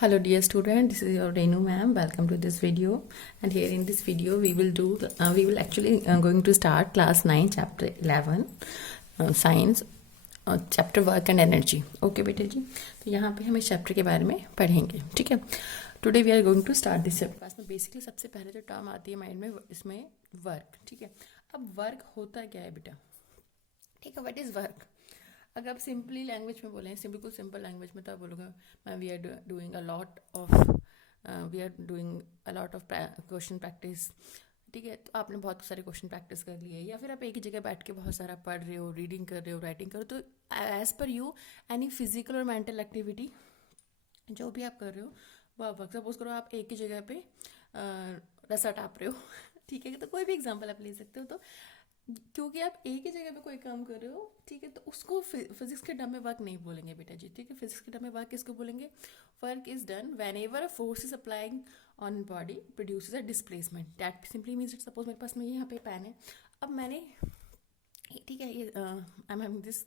Hello dear student, this is your Renu ma'am. Welcome to this video. And here in this video we will actually going to start class 9 chapter 11 science chapter work and energy. Okay बेटे जी, तो यहाँ पे हम इस chapter के बारे में पढ़ेंगे. ठीक है. Today we are going to start this class में. बेसिकली सबसे पहले जो टर्म आती है माइंड में इसमें वर्क. ठीक है. अब वर्क होता क्या है बेटा? ठीक है. What is work? अगर आप सिंपली लैंग्वेज में बोलें, बिल्कुल सिंपल लैंग्वेज में, तो आप बोलोगे ma'am we are doing a lot of question practice. ठीक है. तो आपने बहुत सारे क्वेश्चन प्रैक्टिस कर लिए, या फिर आप एक ही जगह बैठ के बहुत सारा पढ़ रहे हो, रीडिंग कर रहे हो, राइटिंग कर रहे हो. तो as per you any physical और मेंटल एक्टिविटी जो भी आप कर रहे हो वो आप वर्क. सपोज करो आप एक ही जगह पे रस्सा टाप रहे हो. ठीक है. तो कोई भी एग्जाम्पल आप ले सकते हो. तो क्योंकि आप एक ही जगह पे कोई काम कर रहे हो, ठीक है, तो उसको फिजिक्स के टर्म में वर्क नहीं बोलेंगे बेटा जी. ठीक है. फिजिक्स के टर्म में वर्क किसको बोलेंगे? Work is done when ever a force is applying on body produces a displacement. That simply means suppose मेरे पास में यहाँ पे पेन है. अब मैंने, ठीक है, ये I am having this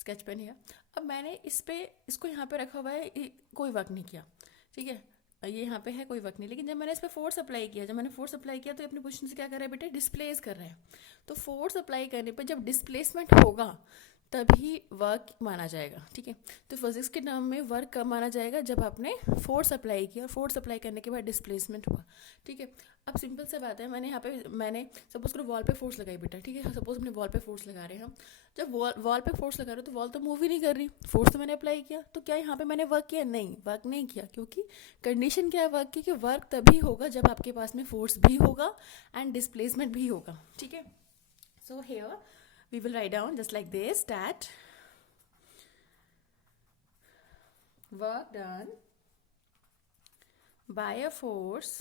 sketch pen है. अब मैंने इसको यहाँ पे रखा हुआ है, कोई वर्क नहीं किया. ठीक है. ये यहाँ पे है, कोई वर्क नहीं. लेकिन जब मैंने इस पर फोर्स अप्लाई किया, तो अपनी पोजीशन से क्या कर रहा है बेटा? डिस्प्लेस कर रहा है. तो फोर्स अप्लाई करने पर जब डिस्प्लेसमेंट होगा तभी वर्क माना जाएगा. ठीक है. तो फिजिक्स के टर्म में वर्क कब माना जाएगा? जब आपने फोर्स अप्लाई किया, और फोर्स अप्लाई करने के बाद डिस्प्लेसमेंट हुआ. ठीक है. अब सिंपल सा बात है, मैंने सपोज करो वॉल पे फोर्स लगाई बेटा. ठीक है. सपोज अपने वॉल पे फोर्स लगा रहे हैं हम. जब वॉल पे फोर्स लगा रहे हो तो वॉल तो मूव ही नहीं कर रही. फोर्स तो मैंने अप्लाई किया, तो क्या यहाँ पे मैंने वर्क किया? नहीं, वर्क नहीं किया. क्योंकि कंडीशन क्या है वर्क की? कि वर्क तभी होगा जब आपके पास में फोर्स भी होगा एंड डिस्प्लेसमेंट भी होगा. ठीक है. So here we will write down just like this, that work done by a force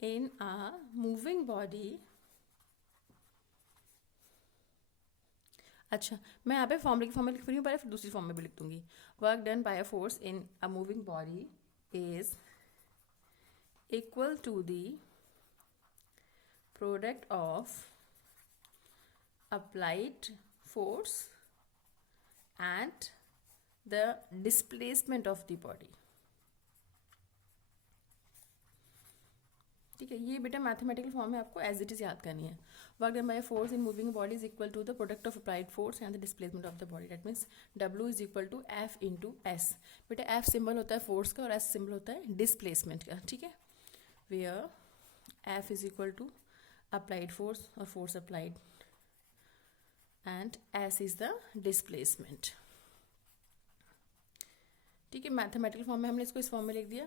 in a moving body. अच्छा, मैं यहाँ पे फॉर्मूले लिख रही हूँ, पहले फिर दूसरी फॉर्म में भी लिख दूंगी. Work done by a force in a moving body is equal to the product of applied force and the displacement of the body. ठीक है. ये बेटा मैथमेटिकल फॉर्म में आपको एज इट इज याद करनी है. Work done by force in moving body is equal to the product of applied force and the displacement of the body. That means W is equal to F into S. बेटा F symbol होता है force का और S symbol होता है displacement का. ठीक है. Where F is equal to applied force और force applied and S is the displacement. ठीक है. मैथमेटिकल फॉर्म में हमने इसको इस फॉर्म में लिख दिया.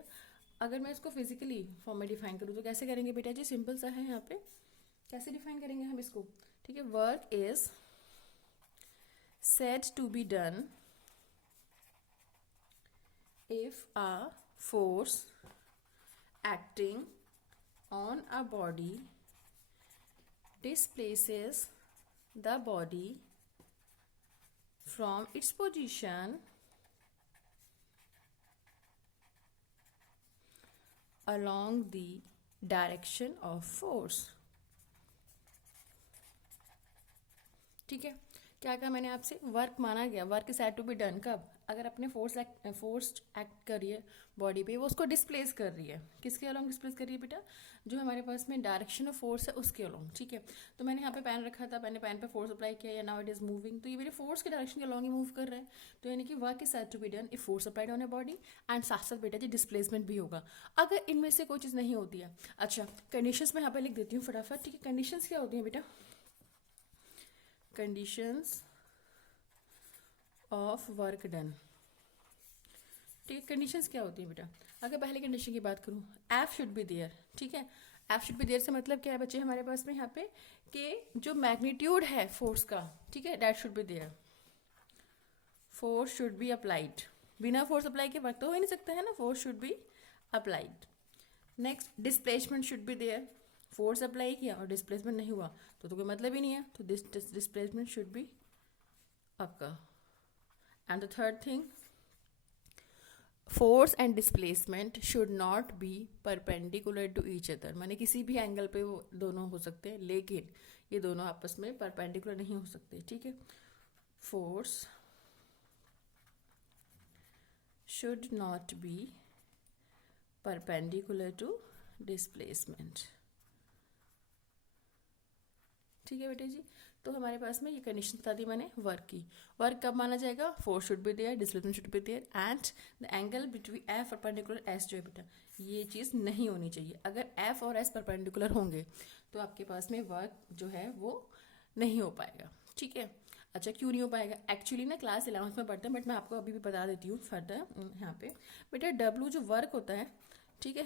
अगर मैं इसको फिजिकली फॉर्म में डिफाइन करूँ तो कैसे करेंगे बेटा जी? सिंपल सा है. यहाँ पे कैसे डिफाइन करेंगे हम इसको? ठीक है. Work is said to be done if a force acting on a body displaces the body from its position along the direction of force. ठीक है. क्या कहा मैंने आपसे? वर्क माना गया. Work is had to be done कब? अगर अपने फोर्स एक्ट कर रही है बॉडी पे, वो उसको डिस्प्लेस कर रही है. किसके अलोंग डिस्प्लेस कर रही है बेटा? जो हमारे पास में डायरेक्शन ऑफ फोर्स है उसके अलोंग. ठीक है. तो मैंने यहाँ पे पेन रखा था, मैंने पेन पे फोर्स अप्लाई किया, या नाउ इट इज मूविंग, तो ये मेरे फोर्स के डायरेक्शन के अलोंग ही मूव कर रहा है. तो यानी कि work is had to be done if force applied on a body and साथ साथ बेटा जी डिस्प्लेसमेंट भी होगा. अगर इनमें से कोई चीज़ नहीं होती है. अच्छा, कंडीशंस में यहाँ पे लिख देती हूँ फटाफट. ठीक है. कंडीशंस क्या होती हैं बेटा? Conditions of work done. ठीक है. कंडीशंस क्या होती है बेटा? अगर पहले कंडीशन की बात करूँ, एफ शुड बी देयर. ठीक है. एफ शुड बी देयर से मतलब क्या है बच्चे हमारे पास में यहाँ पे? कि जो मैग्नीट्यूड है फोर्स का, ठीक है, that should be there. Force should be applied. बिना फोर्स अप्लाई के वर्क तो हो ही नहीं सकता है ना. Force should be applied. Next, displacement should be there. Force apply किया और डिस्प्लेसमेंट नहीं हुआ तो कोई मतलब ही नहीं है. तो displacement should be occur. And the third thing, force and displacement should not be perpendicular to each other. माने किसी भी एंगल पे वो दोनों हो सकते हैं, लेकिन ये दोनों आपस में परपेंडिकुलर नहीं हो सकते. ठीक है. Force should not be perpendicular to displacement. ठीक है बेटे जी, तो हमारे पास में ये कंडीशन बता दी मैंने वर्क की. वर्क कब माना जाएगा? Force should be there, displacement should be there and the angle between F perpendicular S जो है बेटा, ये चीज़ नहीं होनी चाहिए. अगर एफ और एस परपेंडिकुलर होंगे तो आपके पास में वर्क जो है वो नहीं हो पाएगा. ठीक है. अच्छा, क्यों नहीं हो पाएगा? एक्चुअली ना क्लास 11th में पढ़ते हैं, बट मैं आपको अभी भी बता देती हूँ फर्दर यहाँ पे. बेटा डब्ल्यू जो वर्क होता है, ठीक है,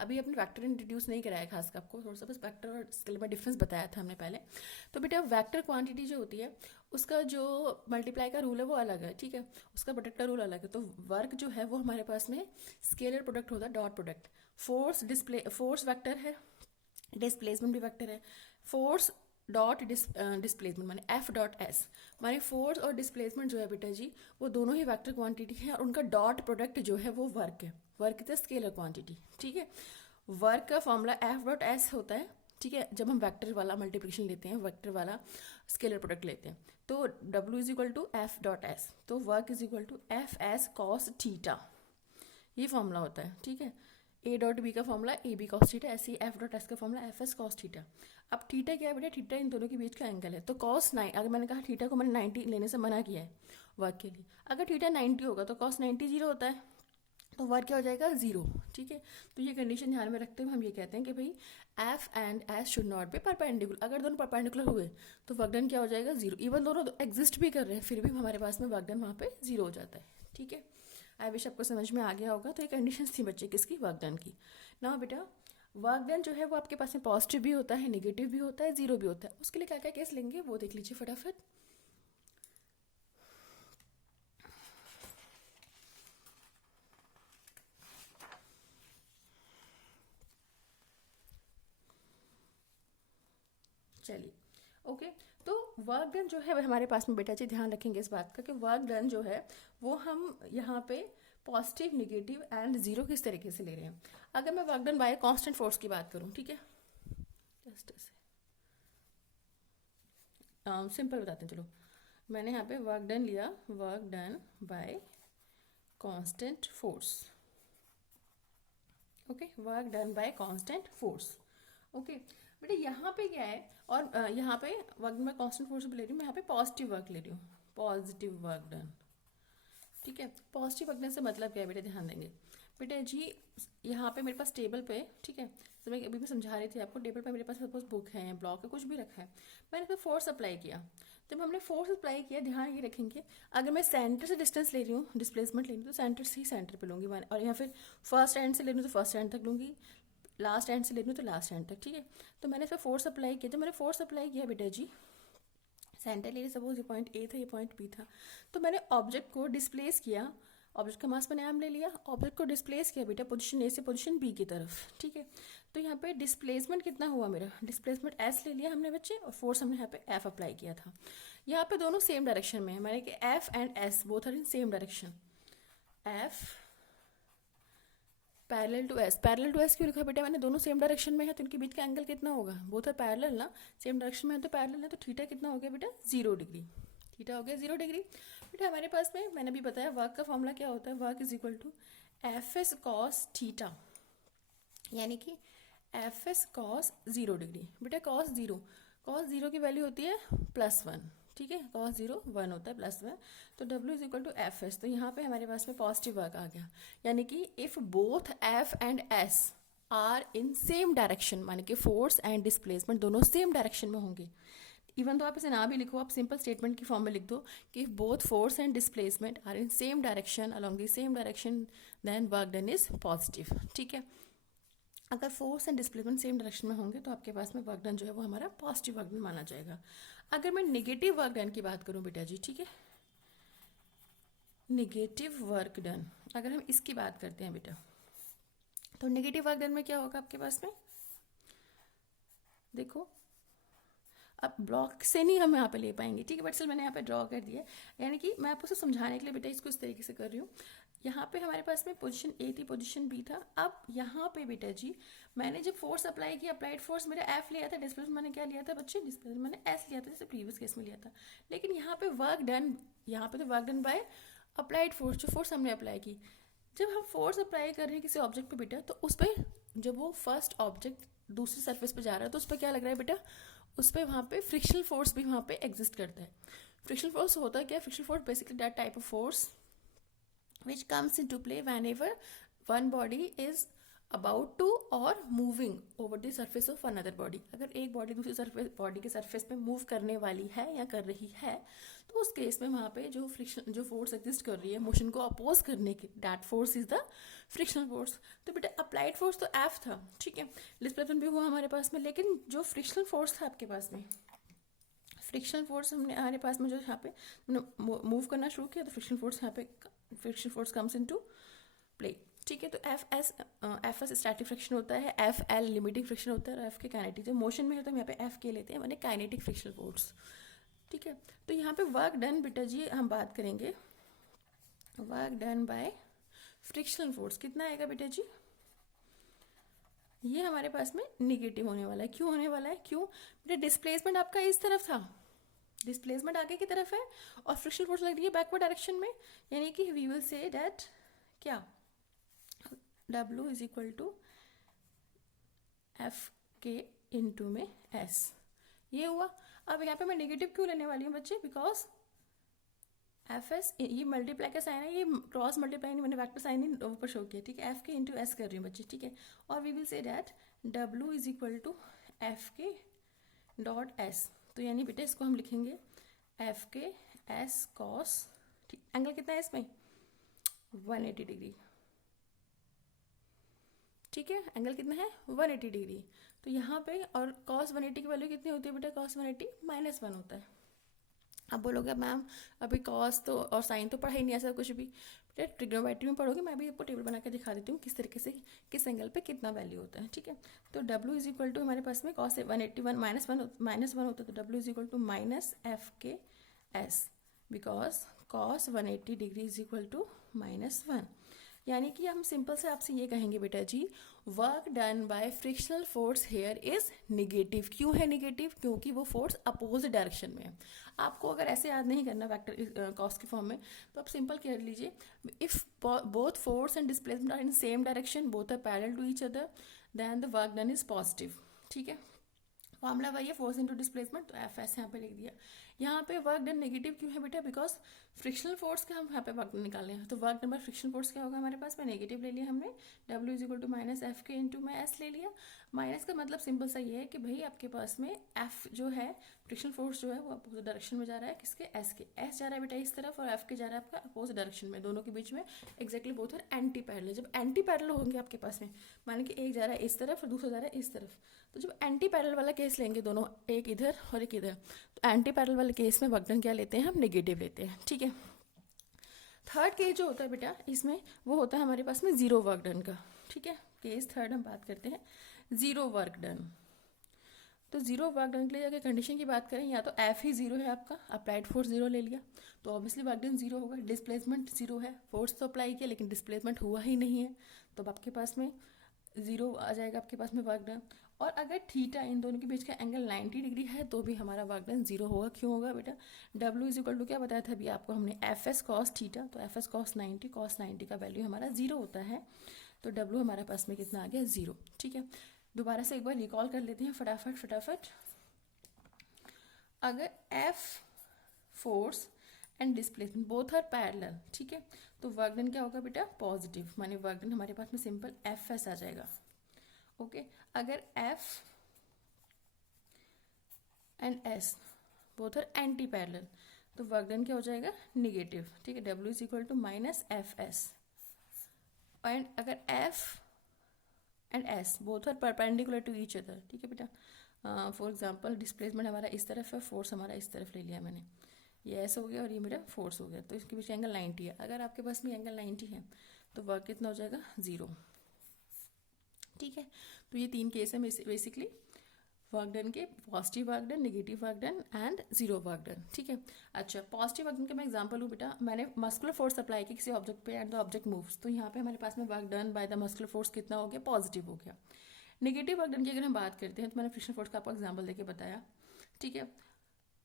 अभी अपने वेक्टर इंट्रोड्यूस नहीं कराया खास कर आपको, थोड़ा सा बस वेक्टर और स्केल में डिफरेंस बताया था हमने पहले. तो बेटा वेक्टर क्वांटिटी जो होती है उसका जो मल्टीप्लाई का रूल है वो अलग है. ठीक है, उसका प्रोडक्ट का रूल अलग है. तो वर्क जो है वो हमारे पास में स्केलर प्रोडक्ट होता है, डॉट प्रोडक्ट. फोर्स वेक्टर है, डिस्प्लेसमेंट भी वेक्टर है. फोर्स डॉट डिस्प्लेसमेंट माने एफ डॉट एस, माने फोर्स और डिस्प्लेसमेंट जो है बेटा जी वो दोनों ही वेक्टर क्वांटिटी है और उनका डॉट प्रोडक्ट जो है वो वर्क है. Work is scalar quantity. ठीक है. वर्क का फॉर्मूला एफ डॉट एस होता है. ठीक है, जब हम वेक्टर वाला मल्टीप्लिकेशन लेते हैं, वेक्टर वाला स्केलर प्रोडक्ट लेते हैं, तो W is equal to F dot S, तो work is equal to F S cos theta, ये फॉर्मूला होता है. ठीक है. ए डॉट बी का formula A B cos theta, ऐसे ही एफ डॉट एस का formula F S cos theta. अब थीटा क्या है बेटा? थीटा इन दोनों के बीच का एंगल है. तो कॉस 9, अगर मैंने कहा थीटा को मैंने 90 लेने से मना किया है वर्क के लिए, अगर थीटा 90 होगा तो कॉस 90 जीरो होता है, तो वर्क क्या हो जाएगा? जीरो. ठीक है. तो ये कंडीशन ध्यान में रखते हुए हम ये कहते हैं कि भाई F and S should not be perpendicular. अगर दोनों परपेंडिकुलर हुए तो वर्क डन क्या हो जाएगा? जीरो. इवन दोनों एग्जिस्ट भी कर रहे हैं फिर भी हमारे पास में वर्क डन वहाँ पे जीरो हो जाता है. ठीक है. आई विश आपको समझ में आ गया होगा. तो ये कंडीशन थी बच्चे किसकी? वर्क डन की. ना बेटा वर्क डन जो है वो आपके पास में पॉजिटिव भी होता है, नेगेटिव भी होता है, जीरो भी होता है. उसके लिए क्या क्या केस लेंगे वो देख लीजिए फटाफट. चलिए ओके. तो वर्क डन जो है हमारे पास में बेटा जी ध्यान रखेंगे इस बात का कि वर्क डन जो है वो हम यहाँ पे पॉजिटिव, नेगेटिव एंड जीरो किस तरीके से ले रहे हैं. अगर मैं work done bye constant force की बात करूँ, ठीक है, जस्ट ऐसे सिंपल बताते हैं. चलो मैंने यहाँ पे वर्क डन लिया, work done bye constant force. Okay, work done bye constant force. Okay बेटा यहाँ पे क्या है, और यहाँ पे work done bye constant force ले रही हूँ मैं, यहाँ पे पॉजिटिव वर्क ले रही हूँ, पॉजिटिव वर्क डन. ठीक है. पॉजिटिव वर्क डन से मतलब क्या है बेटा? ध्यान देंगे बेटा जी. यहाँ पे मेरे पास टेबल पे, ठीक है, तो मैं अभी भी समझा रही थी आपको, टेबल पे मेरे पास सपोज बुक है, ब्लॉक है, कुछ भी रखा है, मैंने इस पर फोर्स अप्लाई किया. जब हमने फोर्स अप्लाई किया, ध्यान ये रखेंगे अगर मैं सेंटर से डिस्टेंस ले रही हूँ, डिस्प्लेसमेंट ले रही हूँ, तो सेंटर से ही सेंटर पे लूँगी मैंने, और या फिर फर्स्ट एंड से ले रही हूँ तो फर्स्ट एंड तक लूँगी, लास्ट एंड से ले रही हूँ तो लास्ट एंड तक. ठीक है. तो मैंने इस पर फोर्स अप्लाई किया. जब मैंने फोर्स अप्लाई किया बेटा जी, सेंटर ले रही, सपोज ये पॉइंट ए था, ये पॉइंट बी था, तो मैंने ऑब्जेक्ट को डिस्प्लेस किया. ऑब्जेक्ट का मास मैंने एम ले लिया, ऑब्जेक्ट को डिस्प्लेस किया बेटा पोजीशन ए से पोजीशन बी की तरफ. ठीक है. तो यहाँ पे डिस्प्लेसमेंट कितना हुआ मेरा? डिस्प्लेसमेंट एस ले लिया हमने बच्चे, और फोर्स हमने यहाँ पे एफ अप्लाई किया था. यहाँ पे दोनों सेम डायरेक्शन में है, मैंने कि F and S both are in same direction. F parallel to S. Parallel to S क्यों लिखा बेटा मैंने? दोनों सेम डायरेक्शन में है तो इनके बीच का एंगल कितना होगा? बोथ आर पैरेलल ना, सेम डायरेक्शन में है तो पैरेलल है, तो थीटा कितना हो गया बेटा? 0 डिग्री. थीटा हो गया 0 डिग्री. बेटा हमारे पास में मैंने भी बताया वर्क का फॉर्मूला क्या होता है. Work is equal to F S cos theta, यानी कि एफ एस कॉस 0 डिग्री. बेटा कॉस जीरो की वैल्यू होती है +1. ठीक है. कॉस 0 1 होता है, +1, तो W is equal to F S. तो यहाँ पे हमारे पास में पॉजिटिव वर्क आ गया, यानी कि if both F and S are in same direction, माने कि फोर्स एंड डिस्प्लेसमेंट दोनों सेम डायरेक्शन में होंगे. इवन तो आप इसे ना भी लिखो, आप सिंपल स्टेटमेंट की फॉर्म में लिख दो कि if both force and displacement are in same direction along the same direction then work done is positive. ठीक है. अगर force and displacement same direction में होंगे तो आपके पास में वर्क डन जो है वो हमारा पॉजिटिव वर्क डन माना जाएगा. अगर मैं नेगेटिव वर्क डन की बात करूं बेटा जी, ठीक है, नेगेटिव वर्क डन अगर हम इसकी बात करते हैं बेटा, तो नेगेटिव वर्क डन में क्या होगा आपके पास में? देखो अब ब्लॉक से नहीं हम यहाँ पे ले पाएंगे, ठीक है, बट स्टिल मैंने यहाँ पे ड्रॉ कर दिया, यानी कि मैं आपको समझाने के लिए बेटा इसको इस तरीके से कर रही हूँ. यहाँ पे हमारे पास में पोजीशन ए थी, पोजीशन बी था. अब यहाँ पे बेटा जी मैंने जब फोर्स अप्लाई किया, अप्लाइड फोर्स मेरा एफ लिया था, डिस्प्लेसमेंट मैंने क्या लिया था बच्चे? डिस्प्लेसमेंट मैंने एस लिया था, जैसे प्रीवियस केस में लिया था. लेकिन यहाँ पे वर्क डन, यहाँ पे तो work done by applied force, जो फोर्स हमने अप्लाई की, जब हम फोर्स अप्लाई कर रहे हैं किसी ऑब्जेक्ट पे बेटा, तो उस पर जब वो फर्स्ट ऑब्जेक्ट दूसरी सरफेस पे जा रहा है तो उस पर क्या लग रहा है बेटा, उस पर वहाँ पे फ्रिक्शनल फोर्स भी वहाँ पे एग्जिस्ट करता है। फ्रिक्शनल फोर्स होता है क्या, frictional force basically that type of force which comes into play whenever one body is about to or moving over the surface of another body। अगर एक बॉडी दूसरी सरफेस बॉडी के surface पे move करने वाली है या कर रही है, तो उस केस में वहाँ पे जो फ्रिक्शन जो फोर्स एग्जिस्ट कर रही है मोशन को अपोज करने की, that force is the frictional force. तो बेटा अप्लाइड फोर्स तो एफ था, ठीक है, डिस्प्लेसमेंट भी हुआ हमारे पास में, लेकिन जो फ्रिक्शनल फोर्स था आपके पास में, फ्रिक्शनल फोर्स हमारे पास में जो यहाँ पे मूव करना शुरू किया, तो फ्रिक्शनल फोर्स यहाँ पे friction force comes into play, ठीक है। तो एफ एस स्टैटिक फ्रिक्शन होता है, एफ एल लिमिटिंग फ्रिक्शन होता है, और एफ के काइनेटिक। जब मोशन में होता है हम यहाँ पे एफ के लेते हैं, मैंने काइनेटिक फ्रिक्शनल फोर्स, ठीक है। तो यहाँ पे वर्क डन बेटा जी हम बात करेंगे, work done by frictional force कितना आएगा बेटा जी, ये हमारे पास में निगेटिव होने वाला है। क्यों होने वाला है, क्यों बेटा, डिस्प्लेसमेंट आपका इस तरफ था, डिस्प्लेसमेंट आगे की तरफ है, और फ्रिक्शनल फोर्स लग रही है बैकवर्ड डायरेक्शन में, यानी कि वी विल से दैट क्या, W is equal to F के इंटू में S, ये हुआ। अब यहाँ पे मैं नेगेटिव क्यों लेने वाली हूँ बच्चे, बिकॉज एफ एस ये मल्टीप्लाई का साइन है, ये क्रॉस मल्टीप्लाई नहीं, मैंने वेक्टर साइन ही ऊपर शो किया, ठीक है, एफ के इंटू एस कर रही हूँ बच्चे, ठीक है। और we will say that W is equal to F के डॉट एस, तो यानी बेटा इसको हम लिखेंगे एफ के एस कॉस, ठीक, एंगल कितना है इसमें 180 डिग्री, ठीक है, एंगल कितना है 180 डिग्री। तो यहाँ पे और कॉस 180 की वैल्यू कितनी होती है बेटा, कॉस 180 -1 होता है। अब बोलोगे मैम अभी कॉस तो और साइन तो पढ़ा ही नहीं ऐसा कुछ भी, बेटा ट्रिग्नोमेट्री में पढ़ोगे, मैं भी आपको टेबल बना के दिखा देती हूँ किस तरीके से किस एंगल पे कितना वैल्यू होता है, ठीक है। तो W इज इक्वल टू हमारे पास में कॉस 181 -1 होता है, तो W is equal to minus F के S, because cos 180 degree is equal to -1, यानी कि हम सिंपल से आपसे ये कहेंगे बेटा जी, work done by frictional force here is negative. क्यों है निगेटिव, क्योंकि वो फोर्स अपोजिट डायरेक्शन में है। आपको अगर ऐसे याद नहीं करना वेक्टर कॉस के फॉर्म में, तो आप सिंपल कर लीजिए, if both force and displacement are in same direction, both are parallel to each other, then the work done is positive, ठीक है। फॉर्मूला वही है, फोर्स इनटू डिस्प्लेसमेंट, तो एफ एस यहाँ पे लिख दिया। यहाँ पे वर्क डन नेगेटिव क्यों है बेटा, बिकॉज फ्रिक्शनल फोर्स का हम यहाँ पे वर्क निकाल रहे हैं, तो work done by frictional force क्या होगा हमारे पास में, नेगेटिव ले लिया हमने, W is equal to minus F के इंटू में एस ले लिया। माइनस का मतलब सिंपल सा ये है कि भाई आपके पास में एफ जो है फ्रिक्शनल फोर्स जो है वो अपोजिट डायरेक्शन में जा रहा है, किसके, एस के, एस जा रहा है बेटा इस तरफ और एफ के जा रहा है आपका अपोजिट डायरेक्शन में, दोनों के बीच में exactly both are anti parallel. जब एंटी पैरेलल होंगे आपके पास में, माने कि एक जा रहा है इस तरफ और दूसरा जा रहा है इस तरफ, तो जब एंटी पैरेलल वाला केस लेंगे दोनों, एक इधर और एक इधर, तो एंटी पैरेलल वाले केस में वर्क डन क्या लेते हैं हम, नेगेटिव लेते हैं, ठीक है। थर्ड केस जो होता है बेटा इसमें वो होता है हमारे पास में जीरो वर्क डन का, ठीक है। केस थर्ड हम बात करते हैं जीरो वर्क डन। तो जीरो वर्क डन के लिए अगर कंडीशन की बात करें, या तो एफ ही जीरो है आपका, अप्लाइड फोर्स जीरो ले लिया, तो ऑब्वियसली वर्क डन जीरो होगा। डिस्प्लेसमेंट जीरो है, फोर्स तो अप्लाई किया लेकिन डिस्प्लेसमेंट हुआ ही नहीं है, तो अब आपके पास में जीरो आ जाएगा आपके पास में वर्क डन। और अगर थीटा इन दोनों के बीच का एंगल 90 डिग्री है तो भी हमारा वर्क डन जीरो होगा। क्यों होगा बेटा, W इज इक्वल टू क्या बताया था अभी आपको हमने, एफ एस कॉस थीटा, तो एफ एस कॉस 90 का वैल्यू हमारा जीरो होता है, तो W हमारे पास में कितना आ गया, जीरो, ठीक है। दोबारा से एक बार रिकॉल कर लेते हैं फटाफट। अगर F force and displacement both are parallel, ठीक है, तो वर्क डन क्या होगा बेटा, पॉजिटिव, माने वर्क डन हमारे पास में सिंपल एफ एस आ जाएगा, ओके। अगर F and S both are anti parallel, तो वर्क डन क्या हो जाएगा, निगेटिव, ठीक है। W is equal to minus F S. And अगर F and S both are perpendicular to each other, ठीक है बेटा। फॉर एग्जांपल डिस्प्लेसमेंट हमारा इस तरफ है, फोर्स हमारा इस तरफ ले लिया मैंने, ये ऐसा हो गया और ये मेरा फोर्स हो गया, तो इसके बीच एंगल 90 है। अगर आपके पास में एंगल 90 है तो वर्क कितना हो जाएगा, जीरो, ठीक है। तो ये तीन केस है बेसिकली वर्क डन के, positive work done, negative work done and zero work done, ठीक है। अच्छा, पॉजिटिव वर्क डन का मैं एग्जांपल हूँ बेटा, मैंने मस्कुलर फोर्स अप्लाई की किसी ऑब्जेक्ट पे एंड द ऑब्जेक्ट मूव्स, तो यहाँ पे हमारे पास में work done by the muscular force कितना हो गया, पॉजिटिव हो गया। नेगेटिव वर्क डन की अगर हम बात करते हैं तो मैंने फ्रिक्शनल फोर्स का आपको एग्जाम्पल देके बताया, ठीक है।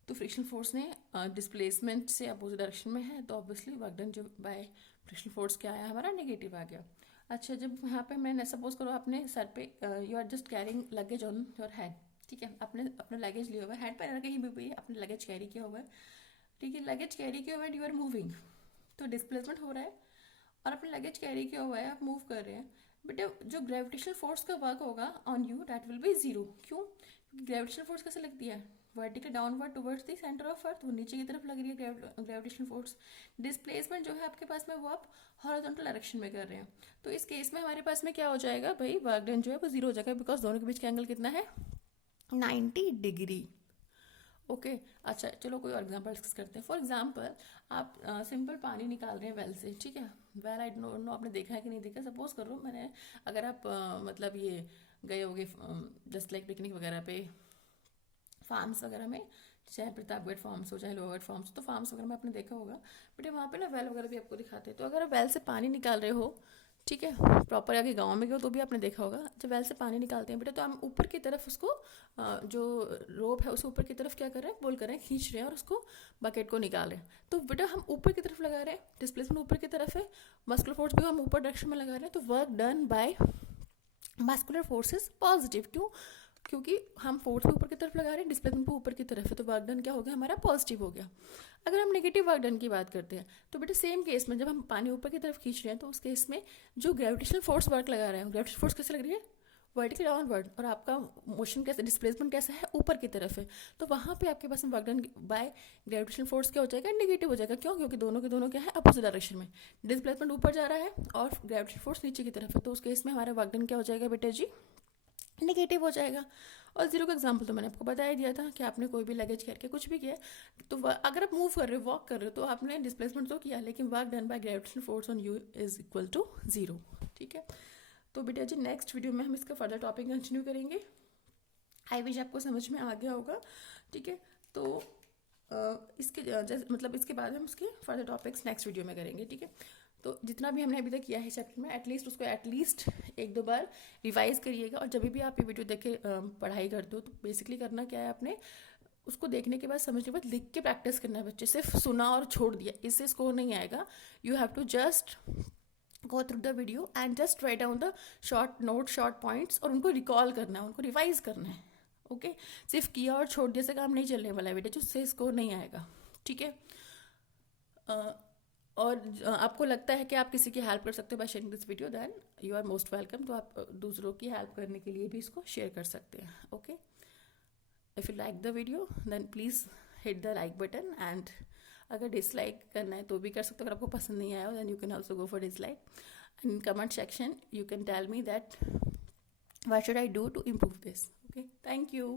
तो फ्रिक्शनल फोर्स ने डिस्प्लेसमेंट से अपोजिट डायरेक्शन में है, तो ऑब्वियसली वर्क डन जो बाय ग्रेविटेशनल फोर्स क्या आया हमारा, नेगेटिव आ गया। अच्छा, जब यहाँ पे मैंने सपोज करो अपने सर पे you are just carrying luggage on your head, ठीक है, आपने अपना लगेज लिया हुआ है, हेड पर कहीं भी अपने लगेज कैरी किया हुआ है, ठीक है, लगेज कैरी किया हुआ है, यू आर मूविंग, तो डिस्प्लेसमेंट हो रहा है और अपने लगेज कैरी किया हुआ है, आप मूव कर रहे हैं, बट जो ग्रेविटेशनल फोर्स का वर्क होगा on you that will be zero. क्यों? क्योंकि ग्रेविटेशनल फोर्स कैसे लगती है, vertical downward towards the centre of earth, वो नीचे की तरफ लग रही है ग्रेविटेशनल फोर्स। डिस्प्लेसमेंट जो है आपके पास में वो आप हॉरिजॉन्टल डायरेक्शन में कर रहे हैं, तो इस केस में हमारे पास में क्या हो जाएगा भाई, वर्क डन जो है वो जीरो हो जाएगा, बिकॉज दोनों के बीच का एंगल कितना है, 90 डिग्री। ओके अच्छा, चलो कोई और एग्जांपल डिस्कस करते हैं। फॉर एग्जांपल आप सिंपल पानी निकाल रहे हैं वेल से, ठीक है, वेल आई डोंट नो आपने देखा है कि नहीं देखा, सपोज करो मैंने, अगर आप मतलब ये गए होगे जस्ट लाइक पिकनिक वगैरह पे, फार्म्स वगैरह में, चाहे प्रतापगढ़ फार्म्स हो चाहे लोहगढ़ फार्म्स, तो फार्म्स वगैरह में आपने देखा होगा, बट वहाँ पे ना वेल वगैरह भी आपको दिखाते हैं, तो अगर आप वेल से पानी निकाल रहे हो, ठीक है, प्रॉपर आगे गांव में गए तो भी आपने देखा होगा, जब वेल से पानी निकालते हैं बेटा तो हम ऊपर की तरफ उसको जो रोप है उसको ऊपर की तरफ क्या कर रहे हैं, बोल कर रहे हैं, खींच रहे हैं और उसको बकेट को निकाल रहे हैं, तो बेटा हम ऊपर की तरफ लगा रहे हैं, डिस्प्लेसमेंट ऊपर की तरफ है, मस्कुलर फोर्स भी हम ऊपर डायरेक्शन में लगा रहे हैं, तो work done bye muscular force is positive. क्यों? क्योंकि हम फोर्स भी ऊपर की तरफ लगा रहे हैं, डिस्प्लेसमेंट भी ऊपर की तरफ है, तो वर्क डन क्या हो गया हमारा, पॉजिटिव हो गया। अगर हम नेगेटिव वर्क डन की बात करते हैं तो बेटा सेम केस में जब हम पानी ऊपर की तरफ खींच रहे हैं तो उस केस में जो ग्रेविटेशनल फोर्स वर्क लगा रहे हैं, ग्रेविटेशनल फोर्स कैसे लग रही है, वर्टिकल डाउनवर्ड, और आपका मोशन कैसे, डिस्प्लेसमेंट कैसा है, ऊपर की तरफ है, तो वहाँ पे आपके पास में work done by gravitational force क्या हो जाएगा, नेगेटिव हो जाएगा। क्यों? क्योंकि दोनों के दोनों क्या है, अपोजिट डायरेक्शन में, डिस्प्लेसमेंट ऊपर जा रहा है और ग्रेविटेशनल फोर्स नीचे की तरफ है, तो उस केस में हमारा वर्क डन क्या हो जाएगा बेटा जी, नेगेटिव हो जाएगा। और जीरो का एग्जांपल तो मैंने आपको बता ही दिया था कि आपने कोई भी लगेज करके कुछ भी किया, तो अगर आप मूव कर रहे हो, वॉक कर रहे हो, तो आपने डिस्प्लेसमेंट तो किया, लेकिन work done by gravitational force on you is equal to zero. ठीक है, तो बेटा जी नेक्स्ट वीडियो में हम इसका फर्दर टॉपिक कंटिन्यू करेंगे। आई विश आपको समझ में आ गया होगा। ठीक है, तो इसके मतलब इसके बाद हम उसके फर्दर टॉपिक्स नेक्स्ट वीडियो में करेंगे। ठीक है, तो जितना भी हमने अभी तक किया है चैप्टर में, एटलीस्ट उसको एटलीस्ट एक दो बार रिवाइज करिएगा, और जब भी आप ये वीडियो देख के पढ़ाई करते हो तो बेसिकली करना क्या है, आपने उसको देखने के बाद समझने के बाद लिख के प्रैक्टिस करना है बच्चे। सिर्फ सुना और छोड़ दिया इससे स्कोर नहीं आएगा। You have to just go through the video and just write down the short note, short points, और उनको रिकॉल करना है, उनको रिवाइज करना है। ओके, सिर्फ किया और छोड़ दिया से काम नहीं चलने वाला है बेटा, जिससे स्कोर नहीं आएगा। ठीक है, और आपको लगता है कि आप किसी की हेल्प कर सकते हो by sharing this video, then you are most welcome. तो आप दूसरों की हेल्प करने के लिए भी इसको शेयर कर सकते हैं। Okay, if you like the video then please hit the like button, and अगर डिसलाइक करना है तो भी कर सकते हो। अगर आपको पसंद नहीं आया हो then you can also go for dislike. In comment section you can tell me that what should I do to improve this. Okay, thank you.